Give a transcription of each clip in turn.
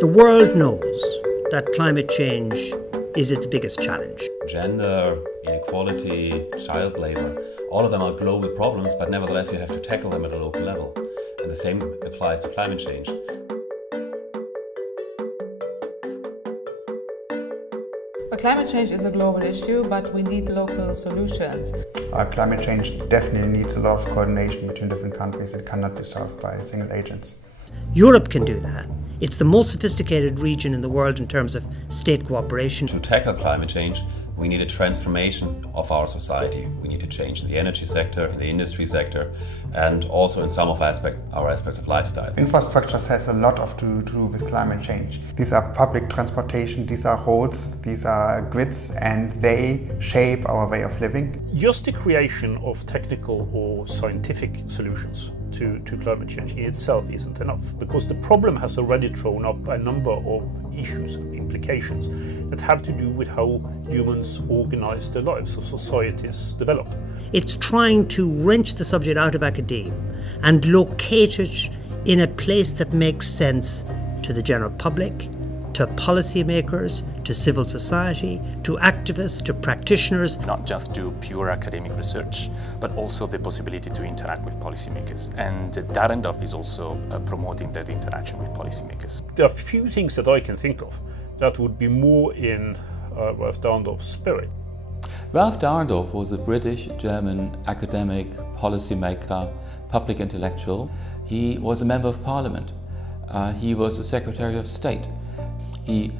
The world knows that climate change is its biggest challenge. Gender, inequality, child labour, all of them are global problems, but nevertheless you have to tackle them at a local level. And the same applies to climate change. But climate change is a global issue, but we need local solutions. Climate change definitely needs a lot of coordination between different countries. It cannot be solved by single agents. Europe can do that. It's the most sophisticated region in the world in terms of state cooperation. To tackle climate change, we need a transformation of our society. We need to change in the energy sector, in the industry sector, and also in some of our aspects of lifestyle. Infrastructure has a lot to do with climate change. These are public transportation, these are roads, these are grids, and they shape our way of living. Just the creation of technical or scientific solutions to climate change in itself isn't enough, because the problem has already thrown up a number of issues and implications that have to do with how humans organize their lives, or societies develop. It's trying to wrench the subject out of academia and locate it in a place that makes sense to the general public, to policymakers, to civil society, to activists, to practitioners. Not just do pure academic research, but also the possibility to interact with policymakers. And Dahrendorf is also promoting that interaction with policymakers. There are few things that I can think of that would be more in Ralph Dahrendorf's spirit. Ralph Dahrendorf was a British-German academic, policymaker, public intellectual. He was a member of parliament. He was a Secretary of State. He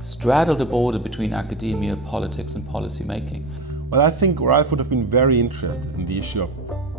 straddled the border between academia, politics and policy making. Well, I think Ralph would have been very interested in the issue of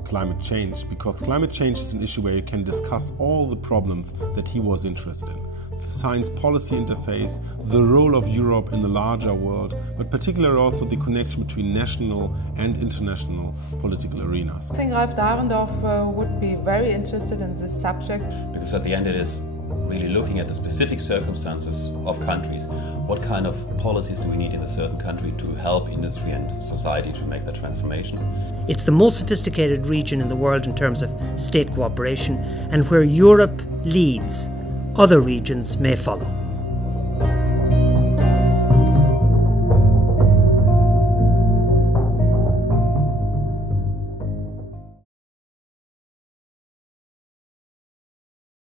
climate change, because climate change is an issue where you can discuss all the problems that he was interested in. The science-policy interface, the role of Europe in the larger world, but particularly also the connection between national and international political arenas. I think Ralph Dahrendorf would be very interested in this subject. Because at the end it is really looking at the specific circumstances of countries. What kind of policies do we need in a certain country to help industry and society to make that transformation? It's the most sophisticated region in the world in terms of state cooperation, and where Europe leads, other regions may follow.